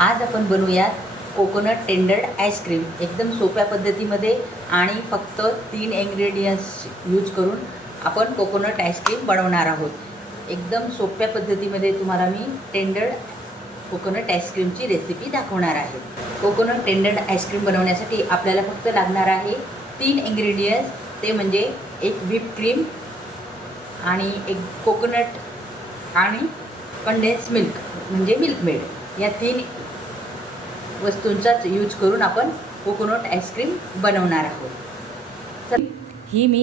आज आपण बनवूयात कोकोनट टेंडर्ड आईस्क्रीम एकदम सोप्या पद्धतीमध्ये आणि फक्त 3 इंग्रेडियंट्स यूज करून आपण कोकोनट आईस्क्रीम बनवणार आहोत. एकदम सोप्या पद्धतीमध्ये तुम्हाला मी टेंडर्ड कोकोनट आईस्क्रीमची रेसिपी दाखवणार आहे. कोकोनट टेंडर्ड आईस्क्रीम बनवण्यासाठी आपल्याला फक्त लागणार आहे 3 इंग्रेडियंट्स, ते म्हणजे एक व्हिप क्रीम आणि एक कोकोनट आणि कंडेन्स मिल्क म्हणजे मिल्क मेड. या 3 वस्तूंचाच यूज करून आपण कोकोनट आईस्क्रीम बनवणार आहोत. तर ही मी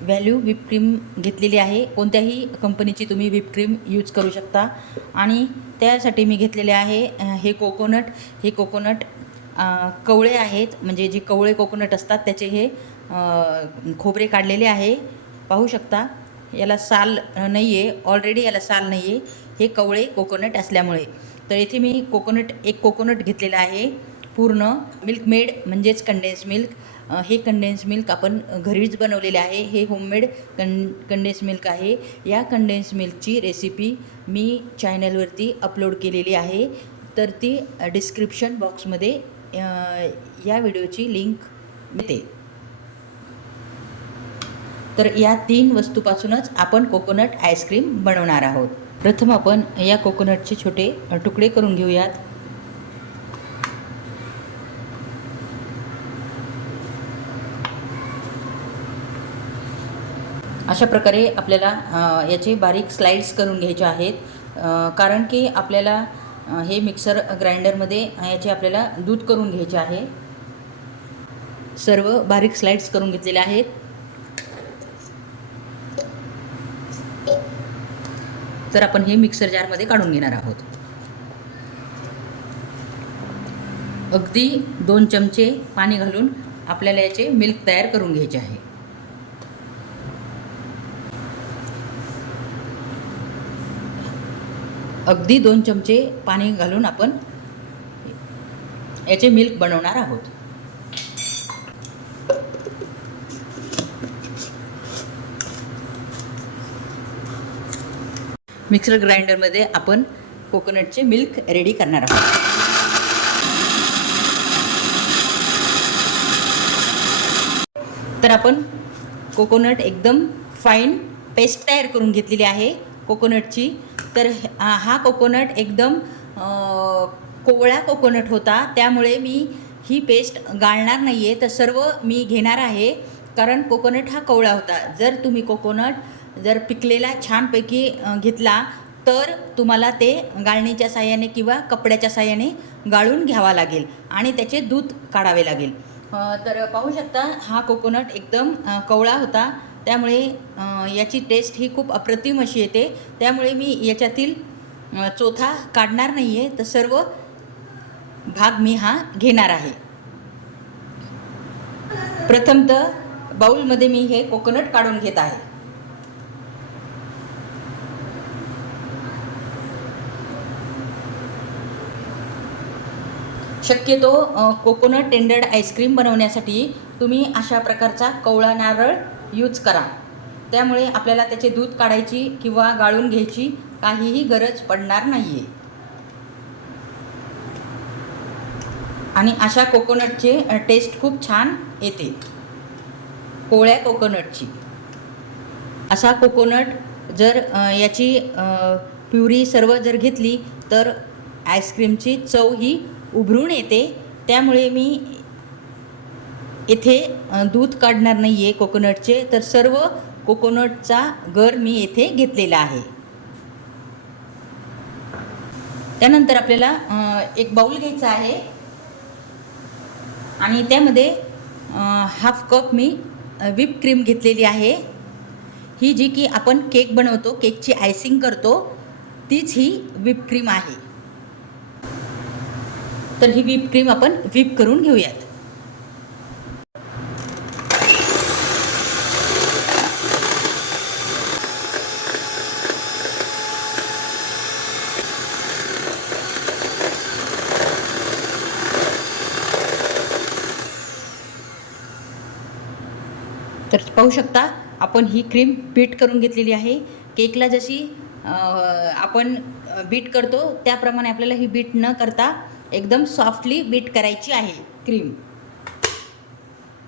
व्हॅल्यू व्हिप क्रीम घेतलेली आहे. कोणत्याही कंपनीची तुम्ही व्हिप क्रीम यूज करू शकता. आणि त्यासाठी मी घेतलेले आहे हे कोकोनट कवळे आहेत, म्हणजे जे कवळे कोकोनट असतात त्याचे हे खोबरे काढलेले आहे. पाहू शकता याला साल नाही आहे, ऑलरेडी याला साल नाही आहे, हे कवळे कोकोनट असल्यामुळे. तर इथे मी एक कोकोनट घेतलेला आहे पूर्ण. मिल्क मेड म्हणजेच कंडेन्स मिल्क. हे कंडेन्स मिल्क आपण घरीच बनवलेले आहे. हे होममेड कंडेन्स मिल्क आहे. या कंडेन्स मिल्कची रेसिपी मी चॅनलवरती अपलोड केलेली आहे, तर ती डिस्क्रिप्शन बॉक्समध्ये या व्हिडिओची लिंक मिळते. तर या 3 वस्तूपासूनच आपण कोकोनट आईस्क्रीम बनवणार आहोत. प्रथम आपण या कोकोनटचे छोटे तुकडे करून घेऊयात. अशा प्रकारे आपल्याला याचे बारीक स्लाइड्स करून घ्यायचे आहेत, कारण की आपल्याला हे मिक्सर ग्राइंडरमध्ये याचे आपल्याला दूध करून घ्यायचे आहे. सर्व बारीक स्लाइड्स करून घेतलेले आहेत. तर आपण हे मिक्सर जारमध्ये काढून घेणार आहोत. अगदी 2 चमचे पाणी घालून आपल्याला याचे मिल्क तयार करून घ्यायचे आहे. अगदी 2 चमचे पाणी घालून आपण याचे मिल्क बनवणार आहोत. मिक्सर ग्राइंडरमध्ये आपण कोकोनटचे मिल्क रेडी करणार आहोत. तर आपण कोकोनट एकदम फाईन पेस्ट तयार करून घेतलेली आहे कोकोनटची. तर हा कोकोनट एकदम कोवळा कोकोनट होता, त्यामुळे मी ही पेस्ट गाळणार नाही आहे, तर सर्व मी घेणार आहे, कारण कोकोनट हा कोवळा होता. जर तुम्ही कोकोनट जर पिकलेला छानपैकी घेतला तर तुम्हाला ते गाळणीच्या साहाय्याने किंवा कपड्याच्या साहाय्याने गाळून घ्यावा लागेल आणि त्याचे दूध काढावे लागेल. तर पाहू शकता हा कोकोनट एकदम कोवळा होता, त्यामुळे याची टेस्ट ही खूप अप्रतिम अशी येते. त्यामुळे मी याच्यातील चोथा काढणार नाही आहे, तर सर्व भाग मी हा घेणार आहे. प्रथमतः बाउलमध्ये मी हे कोकोनट काढून घेत आहे. शक्यतो कोकोनट टेंडर्ड आईस्क्रीम बनवण्यासाठी तुम्ही अशा प्रकारचा कोवळा नारळ यूज करा. त्यामुळे आपल्याला त्याचे दूध काढायची किंवा गाळून घ्यायची काहीही गरज पडणार नाही आहे. आणि अशा कोकोनटचे टेस्ट खूप छान येते, कोवळ्या कोकोनटची. असा कोकोनट जर याची प्युरी सर्व जर घेतली तर आईस्क्रीमची चव ही उभरून येते. त्यामुळे मी इथे दूध काढणार नाही आहे कोकोनटचे, तर सर्व कोकोनटचा गर मी येथे घेतलेला आहे. त्यानंतर आपल्याला एक बाउल घ्यायचा आहे आणि त्यामध्ये हाफ कप मी व्हिप क्रीम घेतलेली आहे. ही जी की आपण केक बनवतो, केकची आयसिंग करतो, तीच ही व्हिप क्रीम आहे. तर ही व्हिप क्रीम आपण व्हिप करून घेऊयात. तर पाहू शकता आपण ही क्रीम बीट करून घेतलेली आहे. केकला जशी आपण बीट करतो त्याप्रमाणे आपल्याला ही बीट न करता एकदम सॉफ्टली बीट करायची आहे क्रीम.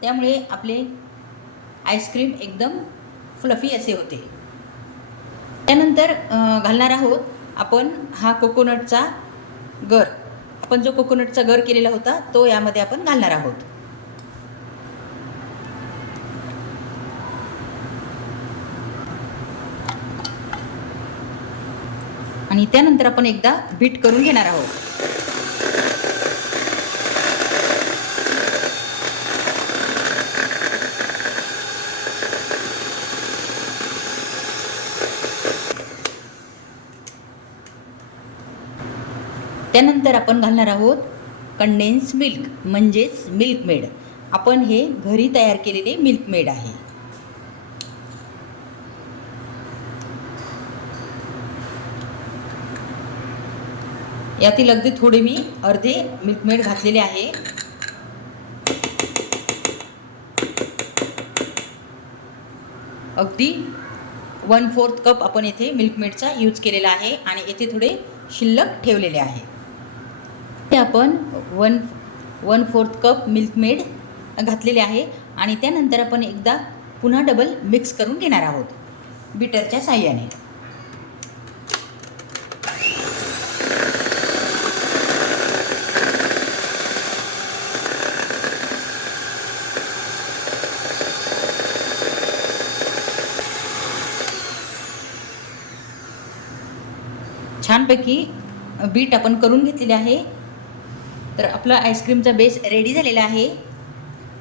त्यामुळे आपले आईस्क्रीम एकदम फ्लफी असे होते. त्यानंतर घालणार आहोत आपण हा कोकोनटचा गर. आपण जो कोकोनटचा गर केलेला होता तो यामध्ये आपण घालणार आहोत. आणि त्यानंतर आपण एकदा बीट करून घेणार आहोत. त्यानंतर आपण घालणार आहोत कंडेन्स मिल्क म्हणजेच मिल्क मेड. आपण हे घरी तयार केलेले मिल्क मेड आहे. यातील अगदी थोडे मी अर्धे मिल्क मेड घातलेले आहे. अगदी 1/4 कप आपण येथे मिल्क मेडचा यूज केलेला आहे आणि येथे थोडे शिल्लक ठेवलेले आहे. ते आपण 1/4 कप मिल्क मेड घातलेले आहे आणि त्यानंतर आपण एकदा पुन्हा डबल मिक्स करून घेणार आहोत बीटरच्या साहाय्याने. छानपैकी बीट आपण करून घेतलेले आहे. तर आपला आईस्क्रीमचा बेस रेडी झालेला आहे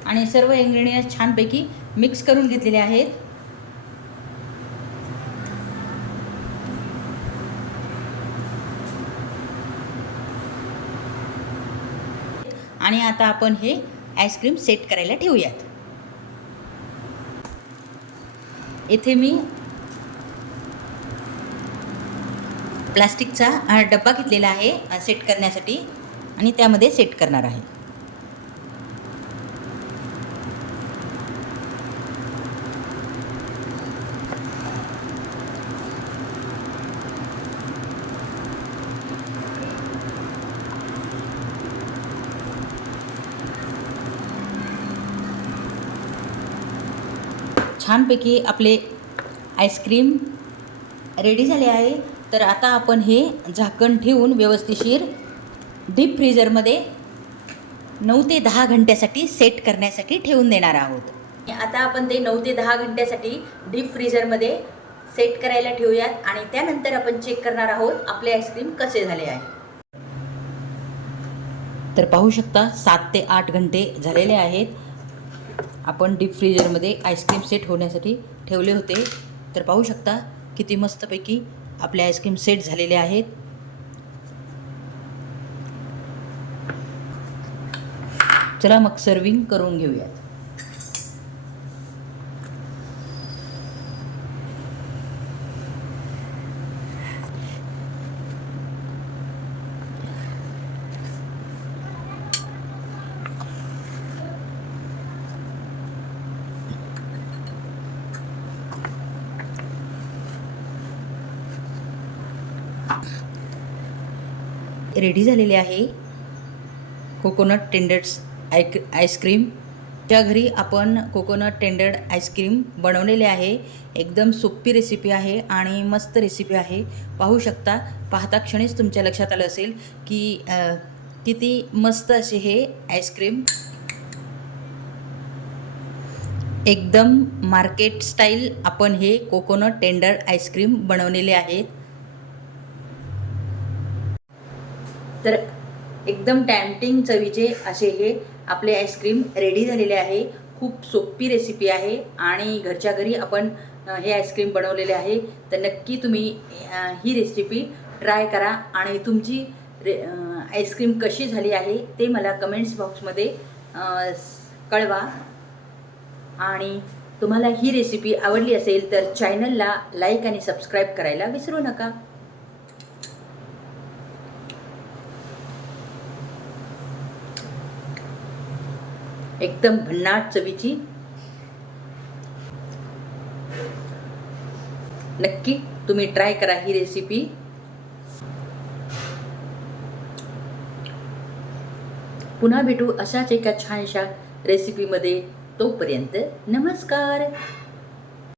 आणि सर्व इन्ग्रेडियंट्स छानपैकी मिक्स करून घेतलेले आहेत. आणि आता आपण हे आईस्क्रीम सेट करायला ठेवूयात. येथे मी प्लास्टिकचा डब्बा घेतलेला आहे सेट करण्यासाठी आणि त्यामध्ये सेट करणार आहे. छानपैकी आपले आईस्क्रीम रेडी झाले आहे. तर आता आपण हे झाकण ठेवून व्यवस्थिशीर डीप फ्रीजरमध्ये 9 ते 10 घंट्यासाठी सेट करण्यासाठी ठेवून देणार आहोत. आता आपण ते 9 ते 10 घंट्यासाठी डीप फ्रीजरमध्ये सेट करायला ठेवूयात आणि त्यानंतर आपण चेक करणार आहोत आपले आईस्क्रीम कसे झाले आहे. तर पाहू शकता 7 ते 8 घंटे झालेले आहेत. आपण डीप फ्रीजरमध्ये आईस्क्रीम सेट होण्यासाठी ठेवले होते. तर पाहू शकता किती मस्तपैकी आपले आईस्क्रीम सेट झालेले आहेत. चला मग सर्विंग करून घेऊयात. रेडी झालेले आहे कोकोनट टेंडर्स आईस्क्रीम. त्या घरी आपण कोकोनट टेंडर्ड आईस्क्रीम बनवलेले आहे. एकदम सोपी रेसिपी आहे आणि मस्त रेसिपी आहे. पाहू शकता, पाहता क्षणीच तुमच्या लक्षात आलं असेल की किती मस्त असे हे आईस्क्रीम एकदम मार्केट स्टाईल आपण हे कोकोनट टेंडर आईस्क्रीम बनवलेले आहेत. तर एकदम टॅम्पटिंग चवीचे असे हे आपले आईस्क्रीम रेडी झालेले आहे. खूप सोपी रेसिपी आहे आणि घरच्या घरी आपण हे आईस्क्रीम बनवलेले आहे. तर नक्की तुम्ही ही रेसिपी ट्राय करा आणि तुमची आईस्क्रीम कशी झाली आहे ते मला कमेंट्स बॉक्समध्ये कळवा. आणि तुम्हाला ही रेसिपी आवडली असेल तर चॅनलला लाईक आणि सबस्क्राईब करायला विसरू नका. एकदम भन्नाट चवीची नक्की तुम्ही ट्राय करा ही रेसिपी. पुन्हा भेटू अशाच एका छानशा रेसिपीमध्ये. तोपर्यंत नमस्कार.